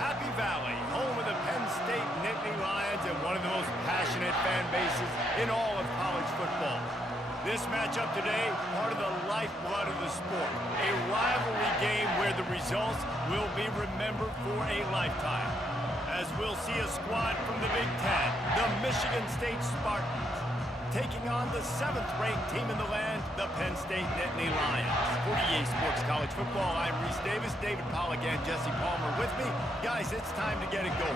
Happy Valley, home of the Penn State Nittany Lions and one of the most passionate fan bases in all of college football. This matchup today, part of the lifeblood of the sport. A rivalry game where the results will be remembered for a lifetime. As we'll see a squad from the Big Ten, the Michigan State Spartans, taking on the 7th-ranked team in the land, the Penn State Nittany Lions. For EA Sports College Football, I'm Reese Davis, David Pollack, and Jesse Palmer with me. Guys, it's time to get it going.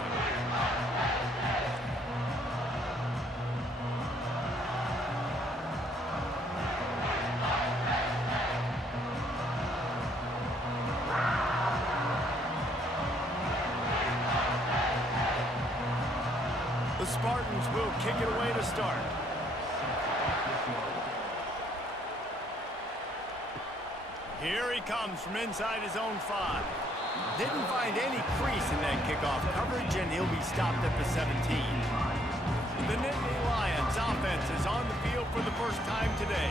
The Spartans will kick it away to start. Here he comes from inside his own 5. Didn't find any crease in that kickoff coverage, and he'll be stopped at the 17. The Nittany Lions offense is on the field for the first time today.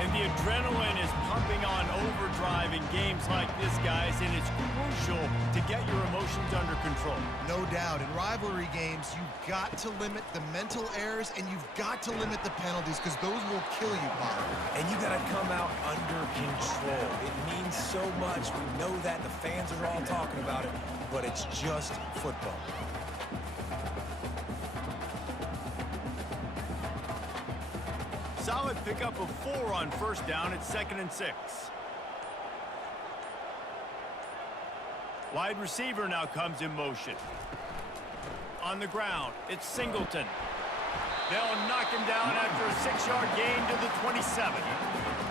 And the adrenaline is pumping on overdrive in games like this, guys, and it's crucial to get your emotions under control. No doubt. In rivalry games, you've got to limit the mental errors, and you've got to limit the penalties, because those will kill you, Bob. And you got to come out under control. It means so much. We know that. The fans are all talking about it, but it's just football. Solid pickup of 4 on first down at 2nd and 6. Wide receiver now comes in motion. On the ground, it's Singleton. They'll knock him down after a 6-yard gain to the 27.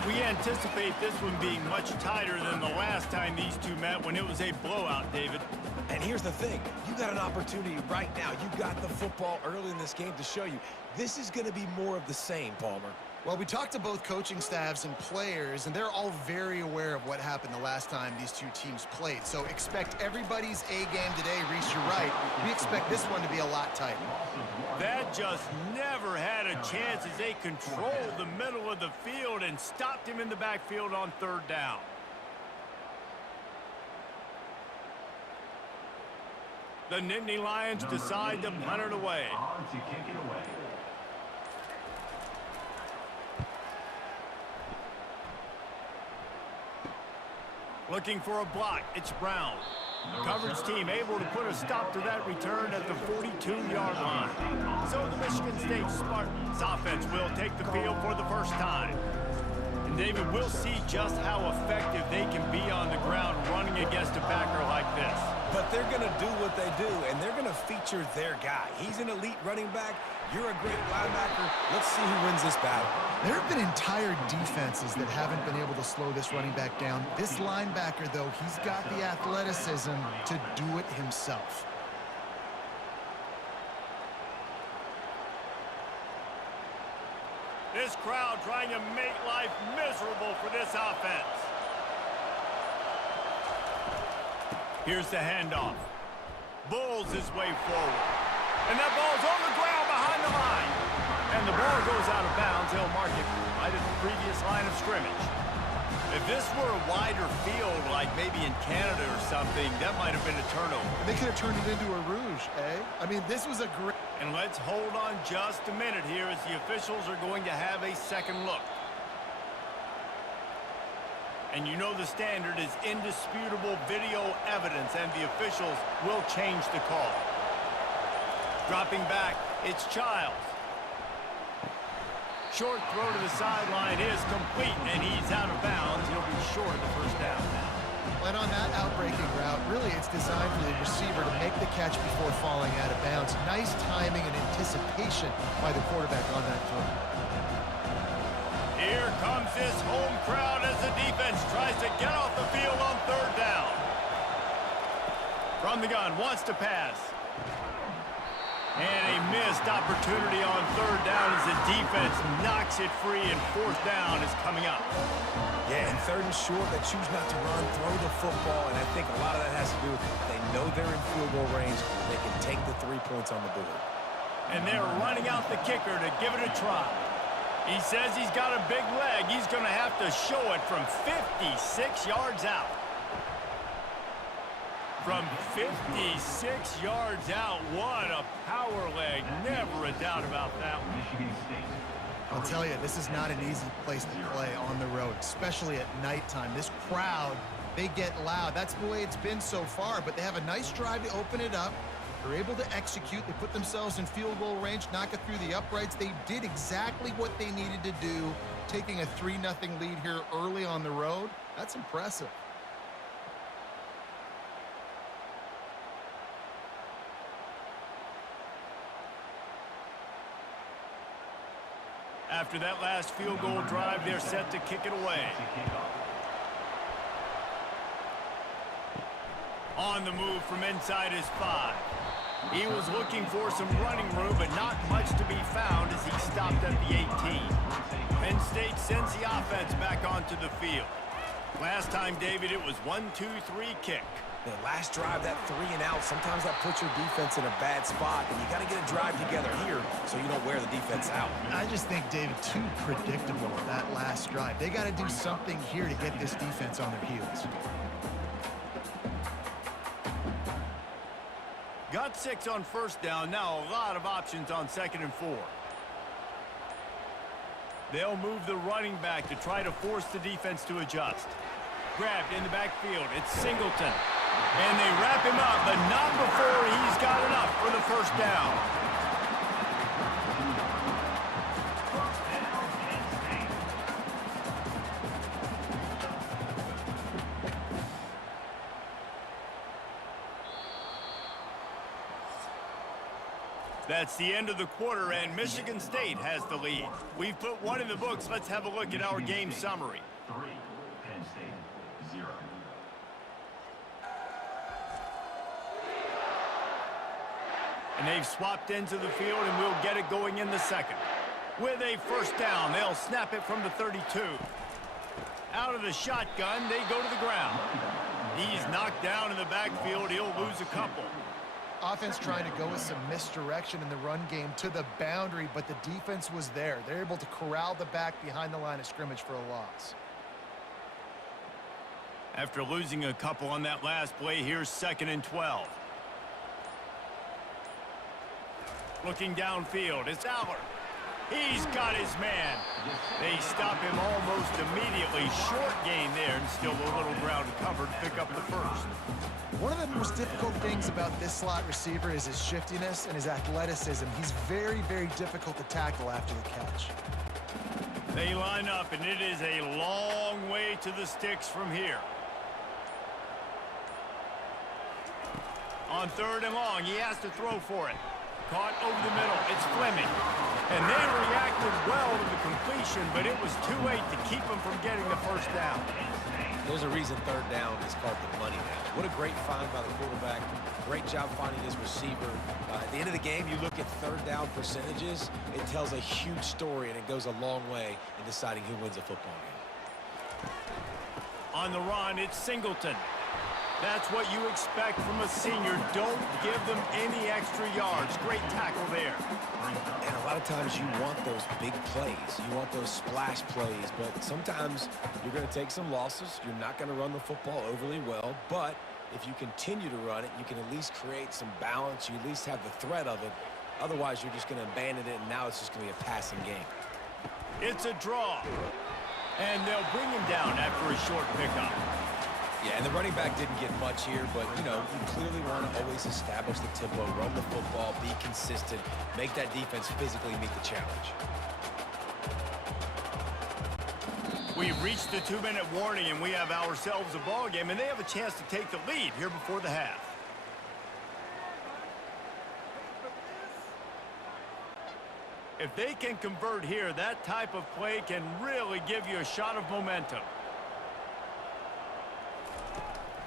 We anticipate this one being much tighter than the last time these two met when it was a blowout, David. And here's the thing. You got an opportunity right now. You got the football early in this game to show you. This is going to be more of the same, Palmer. Well, we talked to both coaching staffs and players, and they're all very aware of what happened the last time these two teams played. So expect everybody's A-game today. Reese, you're right. We expect this one to be a lot tighter. That just never had a chance as they controlled the middle of the field and stopped him in the backfield on 3rd down. The Nittany Lions decide to punt it away. Looking for a block, it's Brown. Coverage team able to put a stop to that return at the 42-yard line. So the Michigan State Spartans offense will take the field for the first time. And David, we'll see just how effective they can be on the ground running against a backer like this. But they're going to do what they do, and they're going to feature their guy. He's an elite running back. You're a great linebacker. Let's see who wins this battle. There have been entire defenses that haven't been able to slow this running back down. This linebacker, though, he's got the athleticism to do it himself. This crowd trying to make life miserable for this offense. Here's the handoff. Bulls his way forward. And that ball's on the ground behind the line. And the ball goes out of bounds. He'll mark it right at the previous line of scrimmage. If this were a wider field, like maybe in Canada or something, that might have been a turnover. They could have turned it into a rouge, eh? I mean, this was a great... And let's hold on just a minute here as the officials are going to have a second look. And you know the standard is indisputable video evidence, and the officials will change the call. Dropping back, it's Childs. Short throw to the sideline is complete, and he's out of bounds. He'll be short of the first down now. And on that outbreaking route, really it's designed for the receiver to make the catch before falling out of bounds. Nice timing and anticipation by the quarterback on that throw. Here comes this home crowd as the defense tries to get off the field on 3rd down. From the gun, wants to pass. And a missed opportunity on 3rd down as the defense knocks it free, and 4th down is coming up. Yeah, and 3rd and short, they choose not to run, throw the football, and I think a lot of that has to do with they know they're in field goal range. They can take the 3 points on the board. And they're running out the kicker to give it a try. He says he's got a big leg. He's going to have to show it from 56 yards out. From 56 yards out, what a power leg. Never a doubt about that one. I'll tell you, this is not an easy place to play on the road, especially at nighttime. This crowd, they get loud. That's the way it's been so far, but they have a nice drive to open it up. They're able to execute. They put themselves in field goal range, knock it through the uprights. They did exactly what they needed to do, taking a 3-0 lead here early on the road. That's impressive. After that last field goal drive, they're set to kick it away. On the move from inside his 5. He was looking for some running room, but not much to be found as he stopped at the 18. Penn State sends the offense back onto the field. Last time, David, it was 1-2-3 kick. The last drive, that 3 and out, sometimes that puts your defense in a bad spot, and you got to get a drive together here so you don't wear the defense out. I just think, David, too predictable that last drive. They got to do something here to get this defense on their heels. Got 6 on first down. Now a lot of options on 2nd and 4. They'll move the running back to try to force the defense to adjust. Grabbed in the backfield. It's Singleton. And they wrap him up, but not before he's got enough for the first down. That's the end of the quarter, and Michigan State has the lead. We've put one in the books. Let's have a look at our game summary. 3, Penn State, 0. And they've swapped into the field, and we'll get it going in the second. With a first down, they'll snap it from the 32. Out of the shotgun, they go to the ground. He's knocked down in the backfield. He'll lose a couple. Offense trying to go with some misdirection in the run game to the boundary, but the defense was there. They're able to corral the back behind the line of scrimmage for a loss. After losing a couple on that last play, here's 2nd and 12. Looking downfield, it's Aller. He's got his man. They stop him almost immediately. Short gain there, and still a little ground covered. Pick up the first. One of the most difficult things about this slot receiver is his shiftiness and his athleticism. He's very, very difficult to tackle after the catch. They line up, and it is a long way to the sticks from here. On 3rd and long, he has to throw for it. Caught over the middle. It's Fleming. And they reacted well to the completion, but it was too late to keep them from getting the first down. There's a reason 3rd down is called the money down. What a great find by the quarterback. Great job finding his receiver. At the end of the game, you look at 3rd down percentages. It tells a huge story, and it goes a long way in deciding who wins a football game. On the run, it's Singleton. That's what you expect from a senior. Don't give them any extra yards. Great tackle there. And a lot of times you want those big plays. You want those splash plays. But sometimes you're going to take some losses. You're not going to run the football overly well. But if you continue to run it, you can at least create some balance. You at least have the threat of it. Otherwise, you're just going to abandon it, and now it's just going to be a passing game. It's a draw. And they'll bring him down after a short pickup. Yeah, and the running back didn't get much here, but, you know, you clearly want to always establish the tempo, run the football, be consistent, make that defense physically meet the challenge. We've reached the 2-minute warning, and we have ourselves a ball game, and they have a chance to take the lead here before the half. If they can convert here, that type of play can really give you a shot of momentum.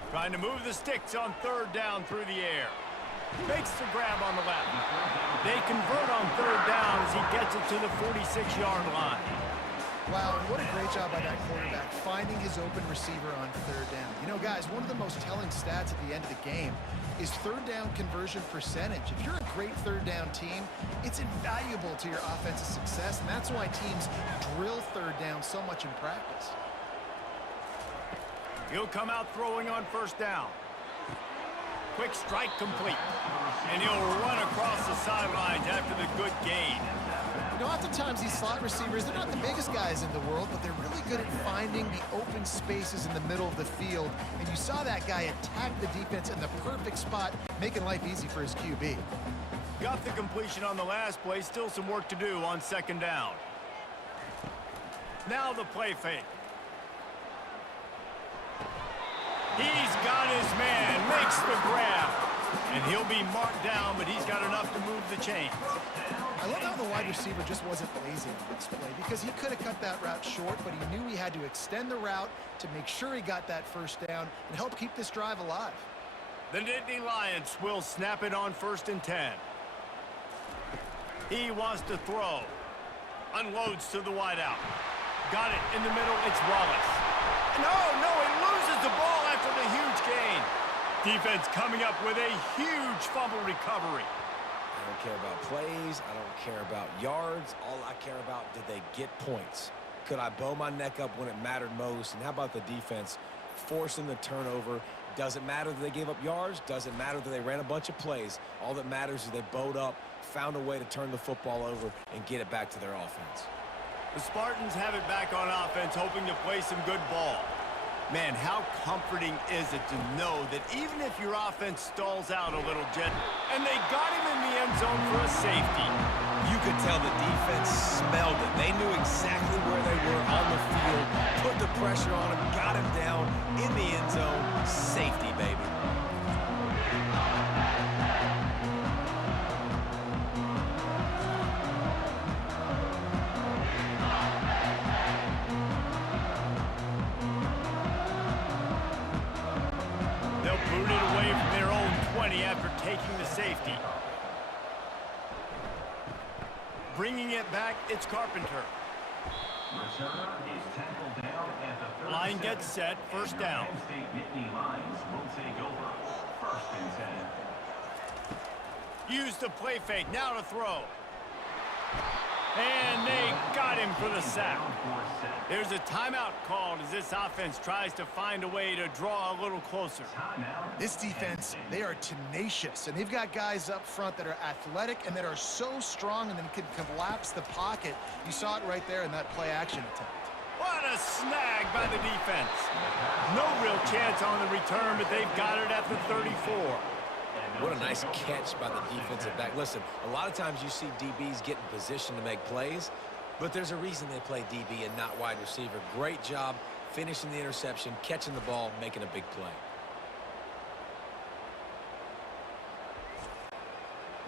Trying to move the sticks on 3rd down through the air. Makes the grab on the left. They convert on 3rd down as he gets it to the 46-yard line. Wow, what a great job by that quarterback, finding his open receiver on 3rd down. You know, guys, one of the most telling stats at the end of the game is 3rd down conversion percentage. If you're a great 3rd down team, it's invaluable to your offensive success, and that's why teams drill 3rd down so much in practice. He'll come out throwing on 1st down. Quick strike complete. And he'll run across the sidelines after the good gain. You know, oftentimes these slot receivers, they're not the biggest guys in the world, but they're really good at finding the open spaces in the middle of the field. And you saw that guy attack the defense in the perfect spot, making life easy for his QB. Got the completion on the last play. Still some work to do on second down. Now the play fake. He's got his man, makes the grab. And he'll be marked down, but he's got enough to move the chains. I love how the wide receiver just wasn't lazy on this play because he could have cut that route short, but he knew he had to extend the route to make sure he got that first down and help keep this drive alive. The Nittany Lions will snap it on 1st and 10. He wants to throw. Unloads to the wideout. Got it in the middle. It's Wallace. No, he loses the ball after the huge gain. Defense coming up with a huge fumble recovery. I don't care about plays. I don't care about yards. All I care about, did they get points? Could I bow my neck up when it mattered most? And how about the defense forcing the turnover? Doesn't matter that they gave up yards. Doesn't matter that they ran a bunch of plays. All that matters is they bowed up, found a way to turn the football over, and get it back to their offense. The Spartans have it back on offense, hoping to play some good ball. Man, how comforting is it to know that even if your offense stalls out a little, Jet, and they got him in the end zone for a safety. You could tell the defense smelled it. They knew exactly where they were on the field, put the pressure on him, got him down in the end zone. Safety, baby. Boot it away from their own 20 after taking the safety. Bringing it back, it's Carpenter. Returner is tackled down at the Line gets set, first down. Penn State Nittany Lions will take over. 1st and 10. Use the play fake, now to throw. And they got him for the sack. There's a timeout called as this offense tries to find a way to draw a little closer. This defense, they are tenacious, and they've got guys up front that are athletic and that are so strong and then can collapse the pocket. You saw it right there in that play action attempt. What a snag by the defense. No real chance on the return, but they've got it at the 34. What a nice catch by the defensive back. Listen, a lot of times you see DBs get in position to make plays, but there's a reason they play DB and not wide receiver. Great job finishing the interception, catching the ball, making a big play.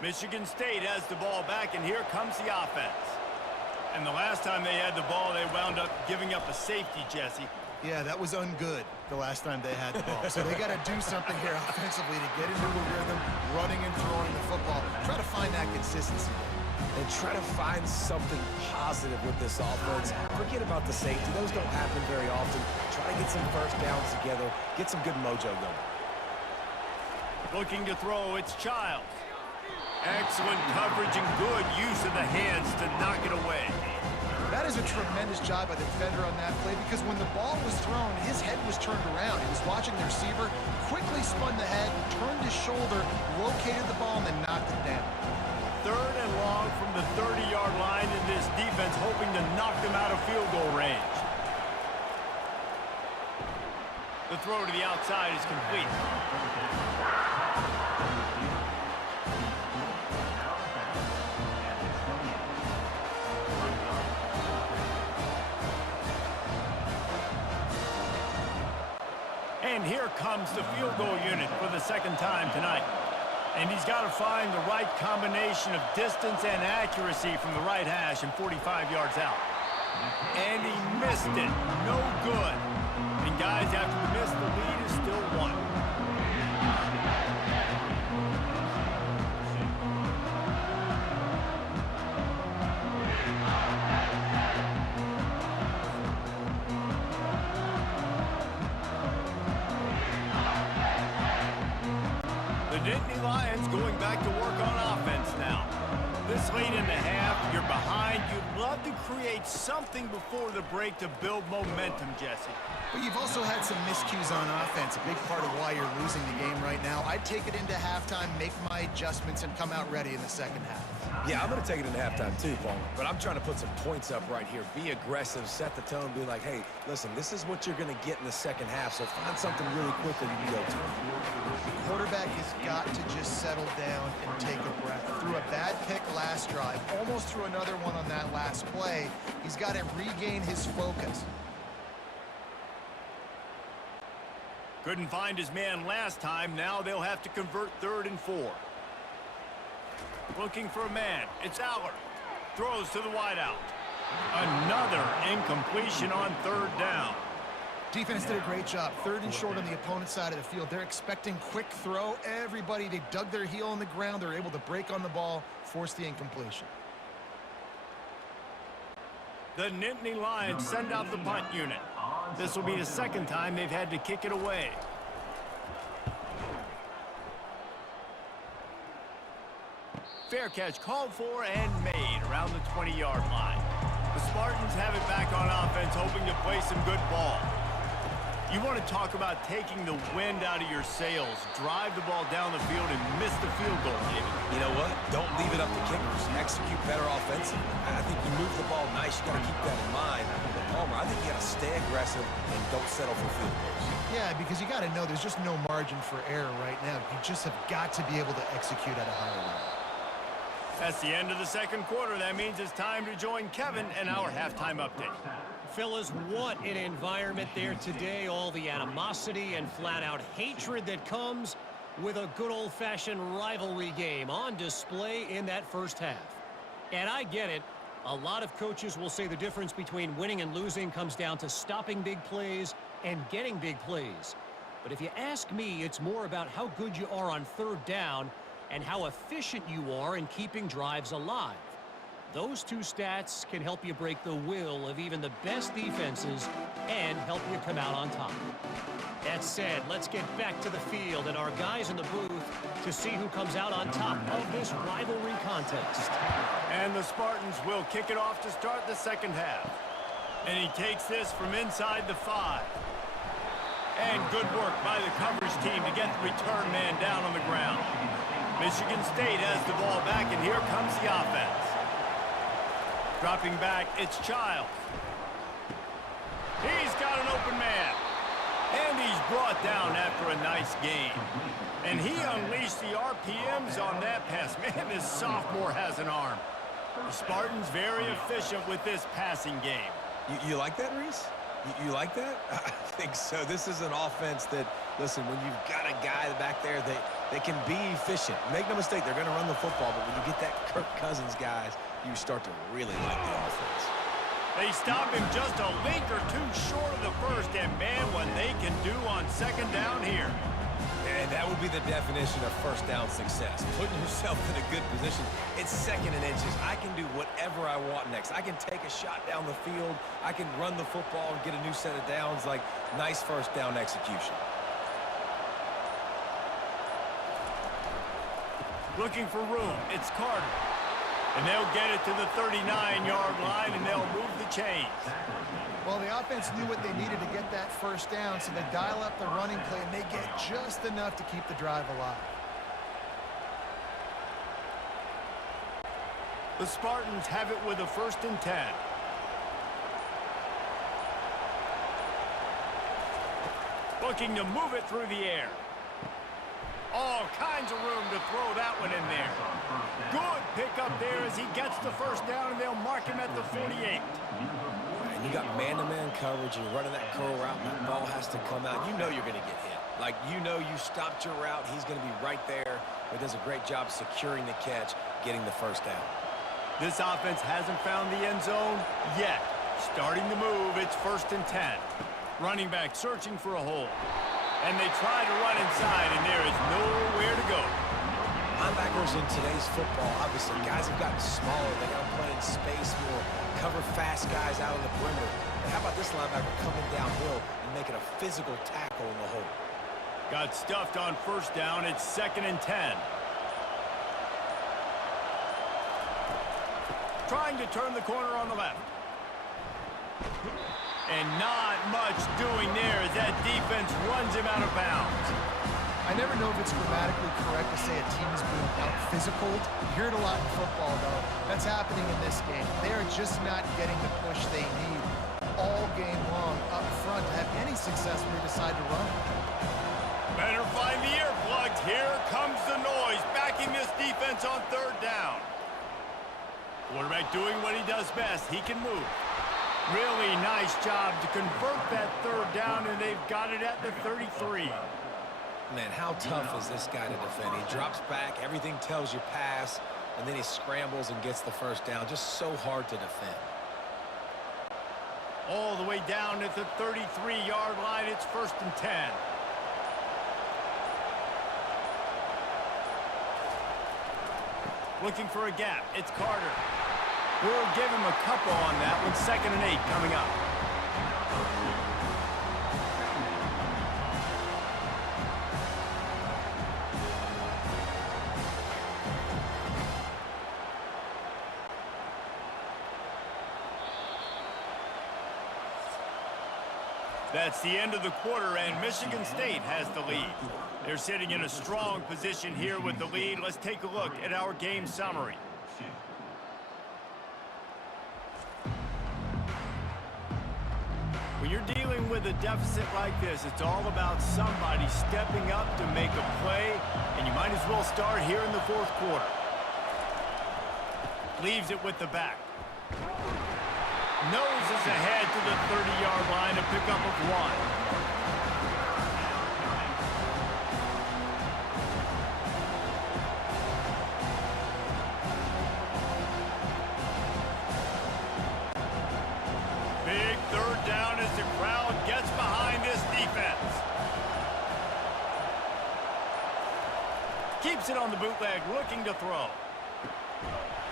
Michigan State has the ball back, and here comes the offense. And the last time they had the ball, they wound up giving up a safety, Jesse. Yeah, that was ungood the last time they had the ball. So they got to do something here offensively to get into a rhythm, running and throwing the football. Try to find that consistency. And try to find something positive with this offense. Forget about the safety. Those don't happen very often. Try to get some first downs together. Get some good mojo going. Looking to throw, it's Childs. Excellent coverage and good use of the hands to knock it away. That is a tremendous job by the defender on that play because when the ball was thrown, his head was turned around. He was watching the receiver, quickly spun the head, turned his shoulder, located the ball, and then knocked it down. 3rd and long from the 30-yard line, and this defense hoping to knock them out of field goal range. The throw to the outside is complete. And here comes the field goal unit for the 2nd time tonight. And he's got to find the right combination of distance and accuracy from the right hash and 45 yards out. And he missed it. No good. And guys, after the miss, the lead is still 1. The Nittany Lions going back to work on offense now. This late in the half, you're behind. You'd love to create something before the break to build momentum, Jesse. But you've also had some miscues on offense, a big part of why you're losing the game right now. I'd take it into halftime, make my adjustments, and come out ready in the second half. Yeah, I'm going to take it into halftime too, Paul. But I'm trying to put some points up right here. Be aggressive, set the tone, be like, hey, listen, this is what you're going to get in the second half, so find something really quick that you can go to. The quarterback has got to just settle down and take a breath. Threw a bad pick last drive, almost threw another one on that last play. He's got to regain his focus. Couldn't find his man last time. Now they'll have to convert 3rd and 4. Looking for a man. It's Aller. Throws to the wideout. Another incompletion on 3rd down. Defense did a great job. 3rd and short on the opponent's side of the field. They're expecting quick throw. Everybody, they dug their heel on the ground. They're able to break on the ball, force the incompletion. The Nittany Lions send out the punt unit. This will be the second time they've had to kick it away. Fair catch called for and made around the 20-yard line. The Spartans have it back on offense, hoping to play some good ball. You want to talk about taking the wind out of your sails. Drive the ball down the field and miss the field goal, David. You know what? Don't leave it up to kickers. Execute better offensively. I think you move the ball nice. You got to keep that in mind. But Palmer, I think you got to stay aggressive and don't settle for field goals. Yeah, because you got to know there's just no margin for error right now. You just have got to be able to execute at a higher level. That's the end of the second quarter. That means it's time to join Kevin and our halftime update. Fellas, what an environment there today. All the animosity and flat-out hatred that comes with a good old-fashioned rivalry game on display in that first half. And I get it. A lot of coaches will say the difference between winning and losing comes down to stopping big plays and getting big plays. But if you ask me, it's more about how good you are on 3rd down and how efficient you are in keeping drives alive. Those two stats can help you break the will of even the best defenses and help you come out on top. That said, let's get back to the field and our guys in the booth to see who comes out on top of this rivalry contest. And the Spartans will kick it off to start the second half. And he takes this from inside the 5. And good work by the coverage team to get the return man down on the ground. Michigan State has the ball back, and here comes the offense. Dropping back, it's Childs. He's got an open man. And he's brought down after a nice gain. And he unleashed the RPMs on that pass. Man, this sophomore has an arm. The Spartans very efficient with this passing game. You like that, Reese? You like that? I think so. This is an offense that, listen, when you've got a guy back there, they can be efficient. Make no mistake, they're going to run the football, but when you get that Kirk Cousins guys, you start to really like the offense. They stop him just a link or two short of the first, and man, what they can do on 2nd down here. And that would be the definition of first down success. Putting yourself in a good position. It's 2nd and inches. I can do whatever I want next. I can take a shot down the field. I can run the football and get a new set of downs. Like, nice first down execution. Looking for room. It's Carter. And they'll get it to the 39-yard line, and they'll move the chains. Well, the offense knew what they needed to get that first down, so they dial up the running play, and they get just enough to keep the drive alive. The Spartans have it with a 1st and 10. Looking to move it through the air. All kinds of room to throw that one in there. Good pickup there as he gets the first down, and they'll mark him at the 48. And you got man-to-man coverage, you're running that curl route, and that ball has to come out. You know you're going to get hit. Like, you know you stopped your route, he's going to be right there. He does a great job securing the catch, getting the first down. This offense hasn't found the end zone yet. Starting the move, it's 1st and 10. Running back searching for a hole. And they try to run inside, and there is nowhere to go. Linebackers in today's football, obviously, guys have gotten smaller. They got to play in space more, cover fast guys out on the perimeter. But how about this linebacker coming downhill and making a physical tackle in the hole? Got stuffed on 1st down. It's 2nd and 10. Trying to turn the corner on the left. And not much doing there as that defense runs him out of bounds. I never know if it's grammatically correct to say a team is being out-physical. You hear it a lot in football, though. That's happening in this game. They are just not getting the push they need all game long up front to have any success when they decide to run. Better find the earplugs. Here comes the noise, backing this defense on third down. Quarterback doing what he does best. He can move. Really nice job to convert that third down, and they've got it at the 33. Man, how tough is this guy to defend? He drops back, everything tells you pass, and then he scrambles and gets the first down. Just so hard to defend. All the way down at the 33-yard line. It's 1st and 10. Looking for a gap. It's Carter. We'll give him a couple on that one. 2nd and 8 coming up. That's the end of the quarter, and Michigan State has the lead. They're sitting in a strong position here with the lead. Let's take a look at our game summary. When you're dealing with a deficit like this, it's all about somebody stepping up to make a play, and you might as well start here in the 4th quarter. Leaves it with the back. Noses ahead to the 30-yard line to pick up of 1. Big 3rd down as the crowd gets behind this defense. Keeps it on the bootleg, looking to throw.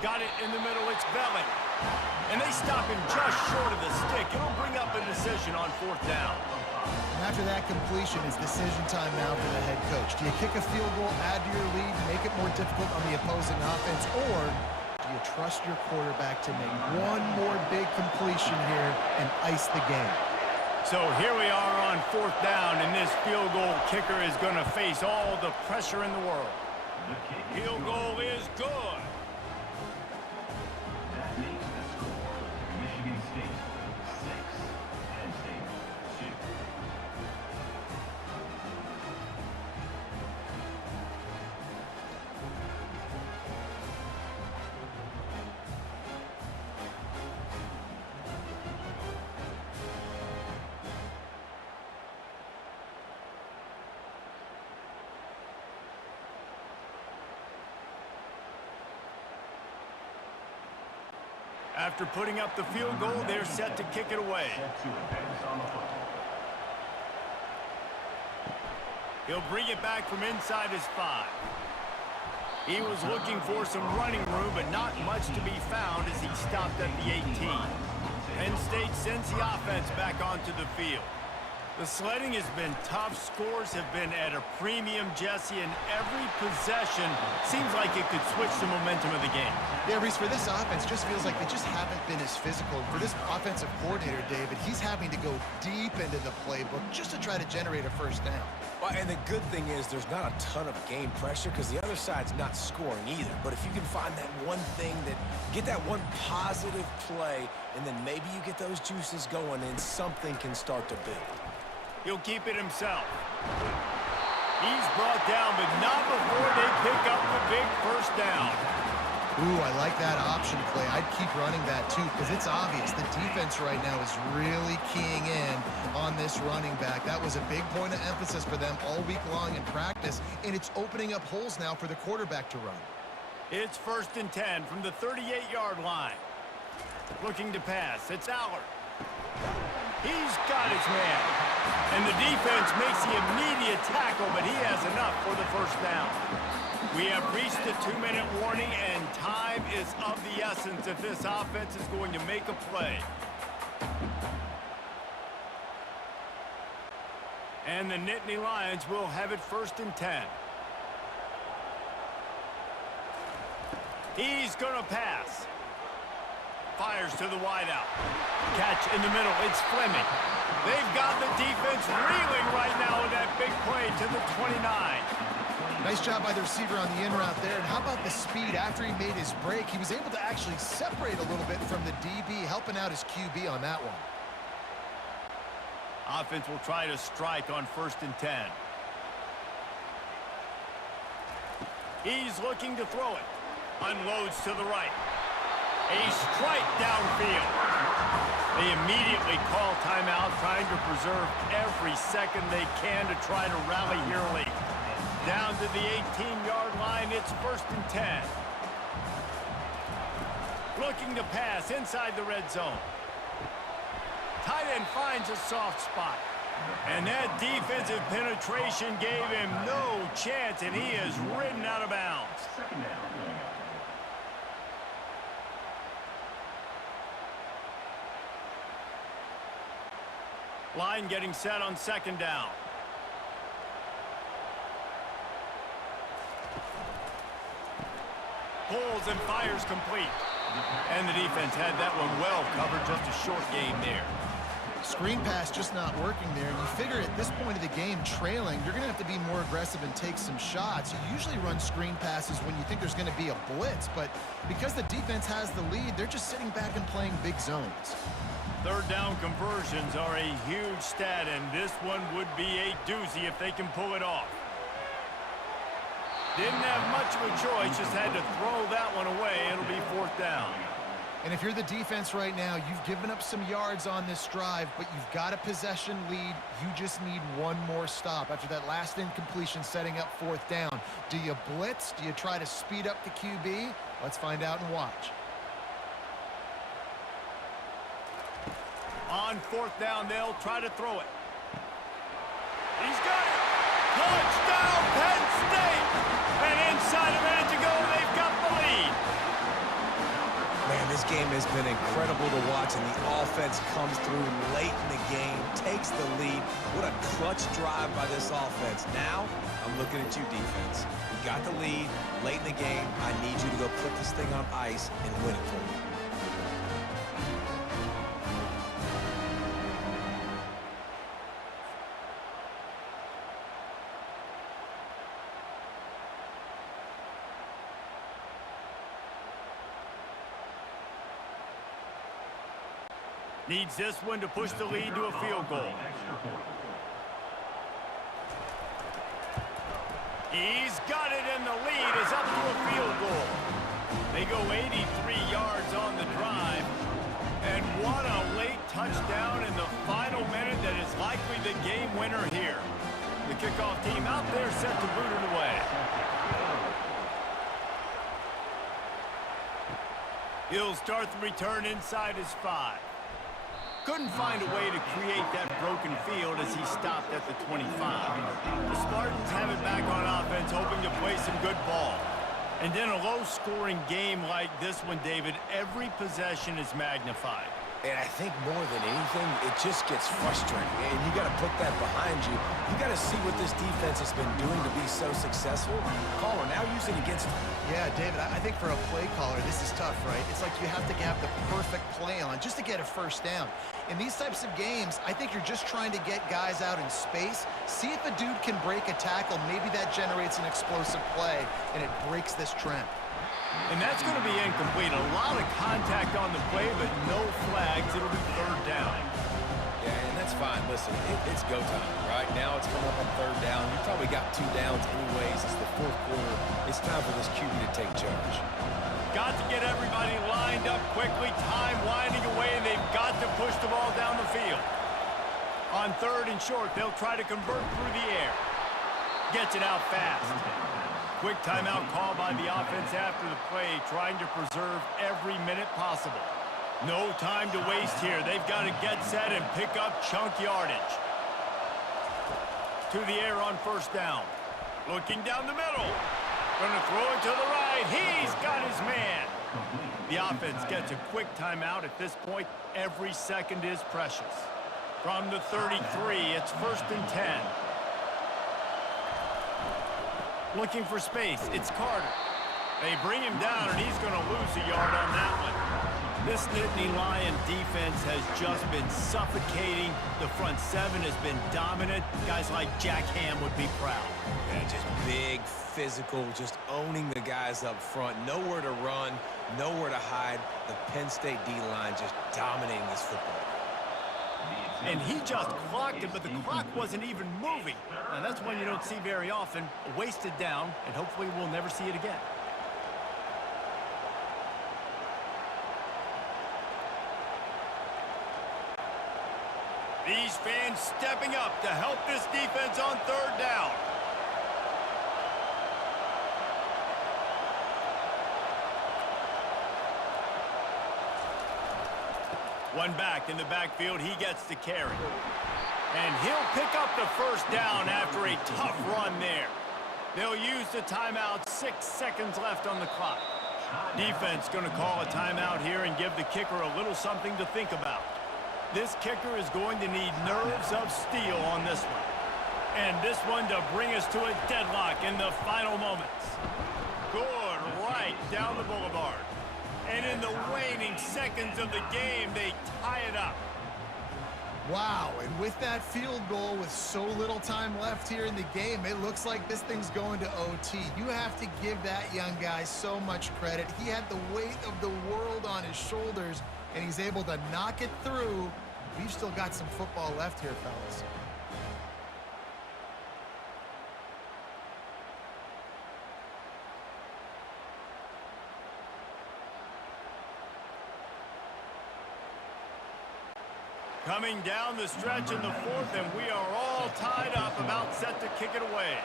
Got it in the middle, it's Belling. And they stop him just short of the stick. It'll bring up a decision on 4th down. And after that completion, it's decision time now for the head coach. Do you kick a field goal, add to your lead, make it more difficult on the opposing offense, or do you trust your quarterback to make one more big completion here and ice the game? So here we are on 4th down, and this field goal kicker is going to face all the pressure in the world. Field goal is good. That makes the score Michigan State 6, Penn State 2. After putting up the field goal, they're set to kick it away. Set to advance on the football. He'll bring it back from inside his 5. He was looking for some running room, but not much to be found as he stopped at the 18. Penn State sends the offense back onto the field. The sledding has been tough. Scores have been at a premium, Jesse, and every possession seems like it could switch the momentum of the game. Yeah, Reese, for this offense, just feels like they just haven't been as physical. For this offensive coordinator, David, he's having to go deep into the playbook just to try to generate a 1st down. Well, and the good thing is there's not a ton of game pressure because the other side's not scoring either. But if you can find that one thing, get that one positive play, and then maybe you get those juices going and something can start to build. He'll keep it himself. He's brought down, but not before they pick up the big 1st down. Ooh, I like that option play. I'd keep running that too because it's obvious the defense right now is really keying in on this running back. That was a big point of emphasis for them all week long in practice, and it's opening up holes now for the quarterback to run. It's 1st and 10 from the 38-yard line. Looking to pass. It's Allard. He's got his man. And the defense makes the immediate tackle, but he has enough for the 1st down. We have reached the 2-minute warning, and time is of the essence if this offense is going to make a play. And the Nittany Lions will have it 1st and 10. He's going to pass. fires to the wideout. Catch in the middle. It's Fleming. They've got the defense reeling right now with that big play to the 29. Nice job by the receiver on the in route there. And how about the speed after he made his break? He was able to actually separate a little bit from the DB, helping out his QB on that one. Offense will try to strike on 1st and 10. He's looking to throw it. Unloads to the right. A strike downfield. They immediately call timeout, trying to preserve every second they can to try to rally here late. Down to the 18-yard line, it's 1st and 10. Looking to pass inside the red zone. Tight end finds a soft spot. And that defensive penetration gave him no chance, and he is ridden out of bounds. Second down. Line getting set on 2nd down. Pulls and fires complete. And the defense had that one well covered, just a short game there. Screen pass just not working there. And you figure at this point of the game, trailing, you're going to have to be more aggressive and take some shots. You usually run screen passes when you think there's going to be a blitz, but because the defense has the lead, they're just sitting back and playing big zones. 3rd down conversions are a huge stat, and this one would be a doozy if they can pull it off. Didn't have much of a choice, just had to throw that one away. It'll be 4th down. And if you're the defense right now, you've given up some yards on this drive, but you've got a possession lead. You just need one more stop after that last incompletion setting up 4th down. Do you blitz? Do you try to speed up the QB? Let's find out and watch. On 4th down, they'll try to throw it. He's got it! Touchdown, Penn State! And inside a minute to go, they've got the lead. Man, this game has been incredible to watch, and the offense comes through late in the game, takes the lead. What a clutch drive by this offense. Now, I'm looking at you, defense. You got the lead late in the game. I need you to go put this thing on ice and win it for me. Needs this one to push the lead to a field goal. He's got it, and the lead is up to a field goal. They go 83 yards on the drive. And what a late touchdown in the final minute that is likely the game winner here. The kickoff team out there set to boot it away. He'll start the return inside his 5. Couldn't find a way to create that broken field as he stopped at the 25. The Spartans have it back on offense, hoping to play some good ball. And in a low-scoring game like this one, David, every possession is magnified. And I think more than anything, it just gets frustrating. And you got to put that behind you. You got to see what this defense has been doing to be so successful. Caller, now use it against them. Yeah, David, I think for a play caller, this is tough, right? It's like you have to have the perfect play on just to get a 1st down. In these types of games, I think you're just trying to get guys out in space, see if a dude can break a tackle. Maybe that generates an explosive play, and it breaks this trend. And that's going to be incomplete. A lot of contact on the play, but no flags. It'll be 3rd down. Yeah, and that's fine. Listen, it's go time, right? Now it's coming up on 3rd down. You probably got 2 downs anyways. It's the 4th quarter. It's time for this QB to take charge. Got to get everybody lined up quickly. Time winding away, and they've got to push the ball down the field. On 3rd and short, they'll try to convert through the air. Gets it out fast. Quick timeout call by the offense after the play, trying to preserve every minute possible. No time to waste here. They've got to get set and pick up chunk yardage. To the air on 1st down. Looking down the middle. Going to throw it to the right. He's got his man. The offense gets a quick timeout at this point. Every second is precious. From the 33, it's 1st and 10. Looking for space, it's Carter. They bring him down, and he's going to lose a yard on that one. This Nittany Lion defense has just been suffocating. The front seven has been dominant. Guys like Jack Ham would be proud. Yeah, just big, physical, just owning the guys up front. Nowhere to run, nowhere to hide. The Penn State D-line just dominating this football. And he just clocked it, but the clock wasn't even moving. Now, that's one you don't see very often. A wasted down, and hopefully we'll never see it again. These fans stepping up to help this defense on third down. One back in the backfield, he gets the carry. And he'll pick up the first down after a tough run there. They'll use the timeout, 6 seconds left on the clock. Defense going to call a timeout here and give the kicker a little something to think about. This kicker is going to need nerves of steel on this one. And this one to bring us to a deadlock in the final moments. Good right down the boulevard. And in the waning seconds of the game, they tie it up. Wow, and with that field goal with so little time left here in the game, it looks like this thing's going to OT. You have to give that young guy so much credit. He had the weight of the world on his shoulders, and he's able to knock it through. We've still got some football left here, fellas. Coming down the stretch in the fourth, and we are all tied up, about set to kick it away.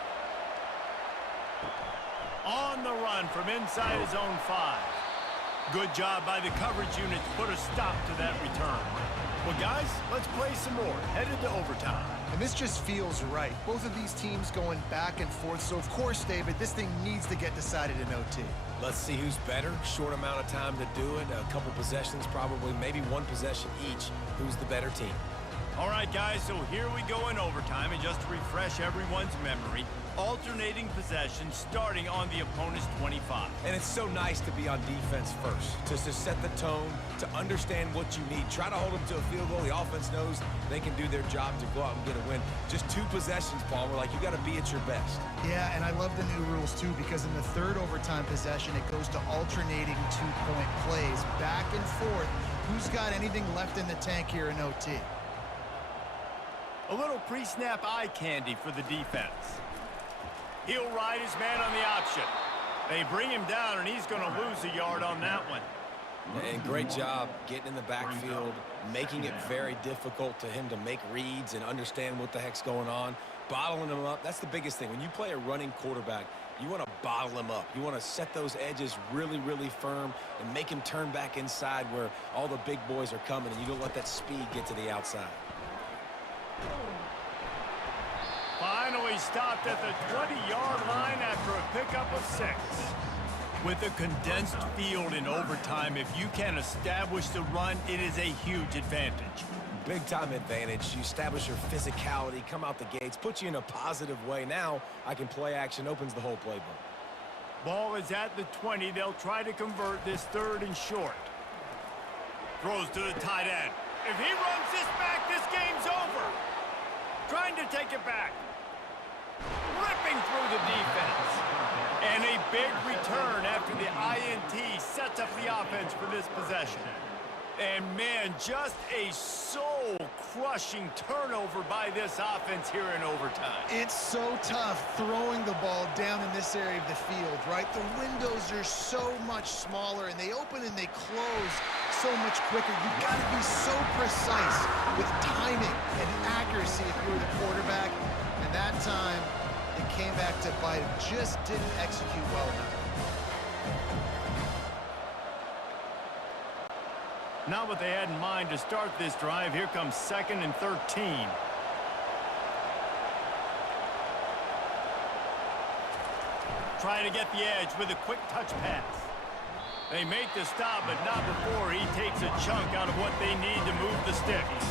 On the run from inside his own 5. Good job by the coverage unit to put a stop to that return. Well, guys, let's play some more. Headed to overtime. And this just feels right. Both of these teams going back and forth. So, of course, David, this thing needs to get decided in OT. Let's see who's better. Short amount of time to do it. A couple possessions, probably maybe one possession each. Who's the better team? All right, guys, so here we go in overtime. And just to refresh everyone's memory, alternating possessions starting on the opponent's 25. And it's so nice to be on defense first, just to set the tone, to understand what you need. Try to hold them to a field goal. The offense knows they can do their job to go out and get a win. Just 2 possessions, Palmer. Like, you got to be at your best. Yeah, and I love the new rules, too, because in the third overtime possession, it goes to alternating 2-point plays, back and forth. Who's got anything left in the tank here in OT? A little pre-snap eye candy for the defense. He'll ride his man on the option. They bring him down, and he's going to lose a yard on that one. And great job getting in the backfield, making it very difficult to him to make reads and understand what the heck's going on, bottling him up. That's the biggest thing. When you play a running quarterback, you want to bottle him up. You want to set those edges really, really firm and make him turn back inside where all the big boys are coming, and you don't let that speed get to the outside. Finally stopped at the 20-yard line after a pickup of 6. With a condensed field in overtime, if you can establish the run, it is a huge advantage. Big-time advantage. You establish your physicality, come out the gates, put you in a positive way. Now I can play action, opens the whole playbook. Ball is at the 20. They'll try to convert this 3rd and short. Throws to the tight end. If he runs this back, this game's over. Trying to take it back. Ripping through the defense. And a big return after the INT sets up the offense for this possession. And, man, just a soul-crushing turnover by this offense here in overtime. It's so tough throwing the ball down in this area of the field, right? The windows are so much smaller, and they open and they close so much quicker. You've got to be so precise with timing and accuracy if you're the quarterback. And that time, it came back to bite him. Just didn't execute well enough. Not what they had in mind to start this drive. Here comes 2nd and 13. Trying to get the edge with a quick touch pass. They make the stop, but not before he takes a chunk out of what they need to move the sticks.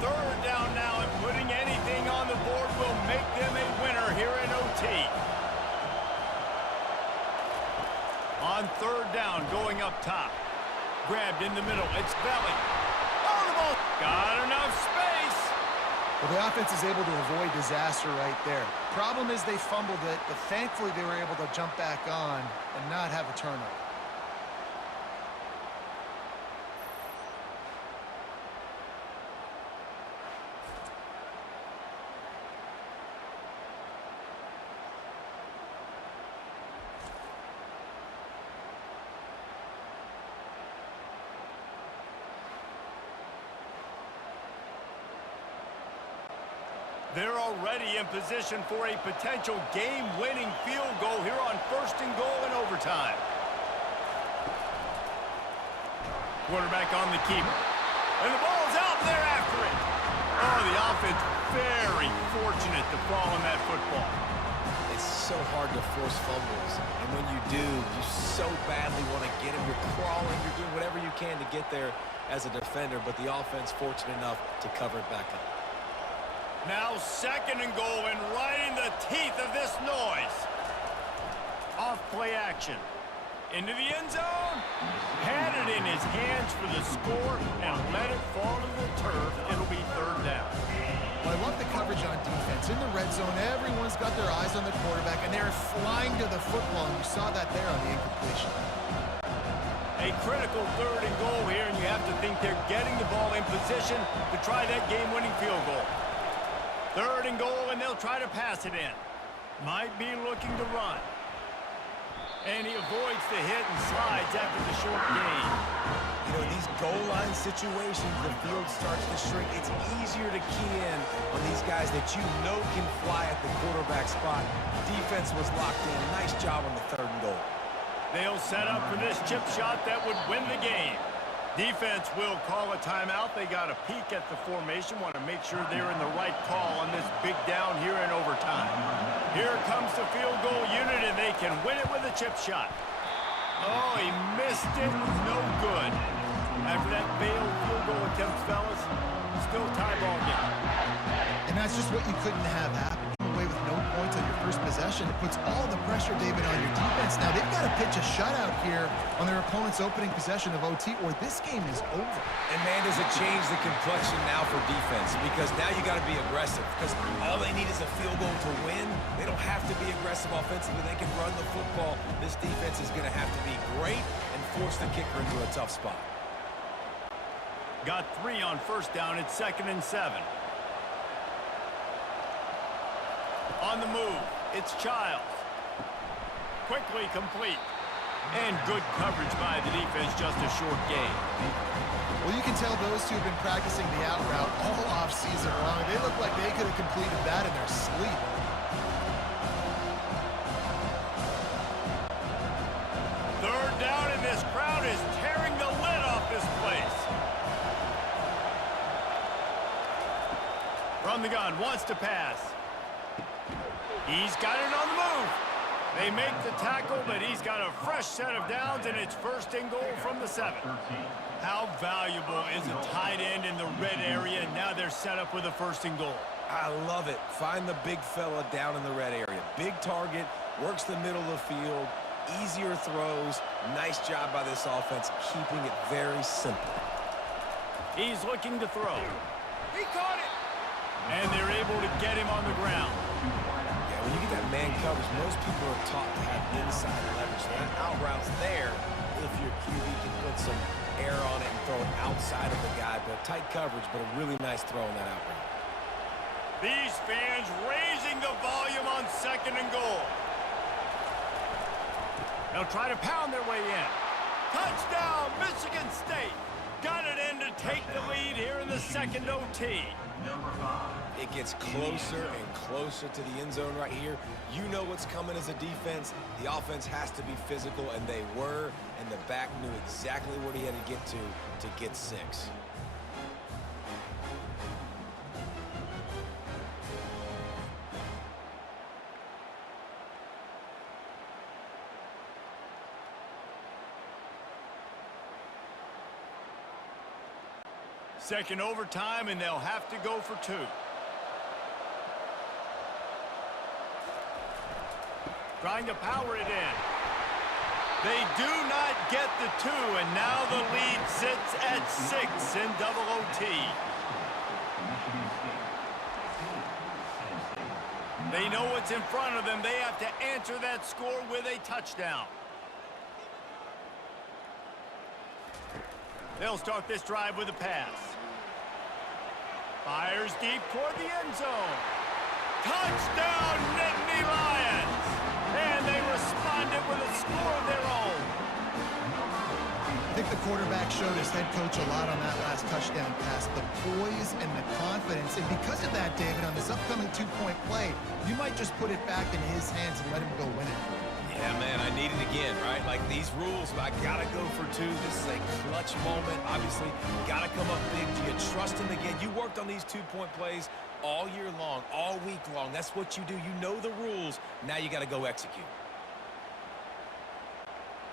Third down now, and putting anything up top. Grabbed in the middle. It's Belly. Oh, the ball. Got enough space. Well, the offense is able to avoid disaster right there. Problem is they fumbled it, but thankfully they were able to jump back on and not have a turnover. They're already in position for a potential game-winning field goal here on 1st and goal in overtime. Quarterback on the keeper. And the ball's out there after it. Oh, the offense very fortunate to fall on that football. It's so hard to force fumbles, and when you do, you so badly want to get them. You're crawling, you're doing whatever you can to get there as a defender, but the offense fortunate enough to cover it back up. Now 2nd and goal, and right in the teeth of this noise. Off play action. Into the end zone. Had it in his hands for the score and let it fall to the turf. It'll be 3rd down. Well, I love the coverage on defense. In the red zone, everyone's got their eyes on the quarterback, and they're flying to the football, and you saw that there on the incompletion. A critical 3rd and goal here, and you have to think they're getting the ball in position to try that game-winning field goal. 3rd and goal, and they'll try to pass it in. Might be looking to run. And he avoids the hit and slides after the short gain. You know, in these goal line situations, the field starts to shrink. It's easier to key in on these guys that you know can fly at the quarterback spot. Defense was locked in. Nice job on the 3rd and goal. They'll set up for this chip shot that would win the game. Defense will call a timeout. They got a peek at the formation. Want to make sure they're in the right call on this big down here in overtime. Here comes the field goal unit, and they can win it with a chip shot. Oh, he missed it. No good. After that failed field goal attempt, fellas, still tie ball game. And that's just what you couldn't have happen. Come away with no points on your first possession. It puts all the pressure, David, on your defense. Now, they've got to pitch a shutout here on their opponent's opening possession of OT, or this game is over. And, man, does it change the complexion now for defense? Because now you got to be aggressive. Because all they need is a field goal to win. They don't have to be aggressive offensively. They can run the football. This defense is going to have to be great and force the kicker into a tough spot. Got 3 on 1st down. It's 2nd and 7. On the move, it's Childs. Quickly complete. And good coverage by the defense, just a short gain. Well, you can tell those two have been practicing the out route all off-season long. They look like they could have completed that in their sleep. Third down, and this crowd is tearing the lid off this place. From the gun, wants to pass. He's got it on the move. They make the tackle, but he's got a fresh set of downs, and it's 1st and goal from the 7. How valuable is a tight end in the red area? Now they're set up with a 1st and goal. I love it. Find the big fella down in the red area. Big target, works the middle of the field, easier throws. Nice job by this offense, keeping it very simple. He's looking to throw. He caught it. And they're able to get him on the ground. When you get that man coverage, most people are taught to have inside leverage. So that out route's there if your QB can put some air on it and throw it outside of the guy. But tight coverage, but a really nice throw on that out route. These fans raising the volume on 2nd and goal. They'll try to pound their way in. Touchdown, Michigan State. Got it in to take the lead here in the 2nd OT. It gets closer and closer to the end zone right here. You know what's coming as a defense. The offense has to be physical, and they were, and the back knew exactly where he had to get 6. Second overtime, and they'll have to go for 2. Trying to power it in. They do not get the 2, and now the lead sits at 6 in double OT. They know what's in front of them. They have to answer that score with a touchdown. They'll start this drive with a pass. Fires deep toward the end zone. Touchdown, Nittany Lions! And they responded with a score of their own. I think the quarterback showed his head coach a lot on that last touchdown pass, the poise and the confidence. And because of that, David, on this upcoming two-point play, you might just put it back in his hands and let him go win it. Yeah, man, I need it again, right? Like these rules, I got to go for 2. This is a clutch moment. Obviously, got to come up big. Do you trust him again? You worked on these two-point plays all year long, all week long. That's what you do. You know the rules. Now you got to go execute.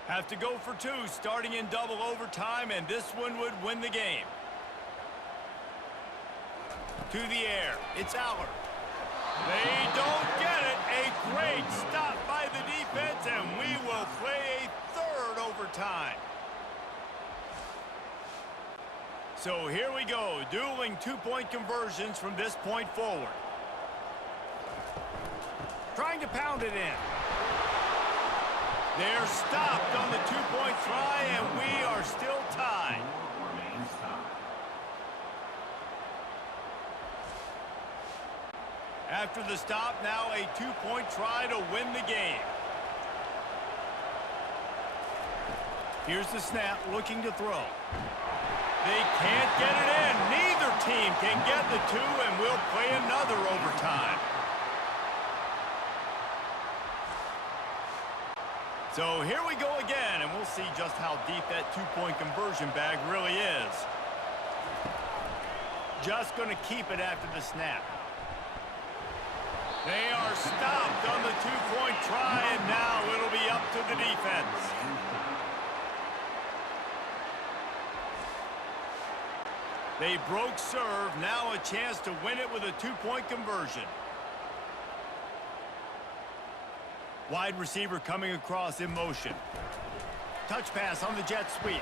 Have to go for 2, starting in double overtime, and this one would win the game. To the air, it's Aller. They don't get it. A great stop by the defense, and we will play a 3rd overtime. So here we go, dueling two-point conversions from this point forward. Trying to pound it in. They're stopped on the two-point try, and we are still tied. After the stop, now a two-point try to win the game. Here's the snap, looking to throw. They can't get it in. Neither team can get the 2, and we'll play another overtime. So here we go again, and we'll see just how deep that two-point conversion bag really is. Just going to keep it after the snap. They are stopped on the two-point try, and now it'll be up to the defense. They broke serve, now a chance to win it with a two-point conversion. Wide receiver coming across in motion. Touch pass on the jet sweep.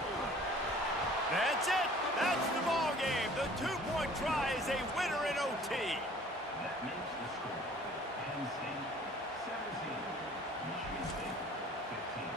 That's it. That's the ball game. The two-point try is a winner in OT. That makes the score Penn State 17, Michigan State 15.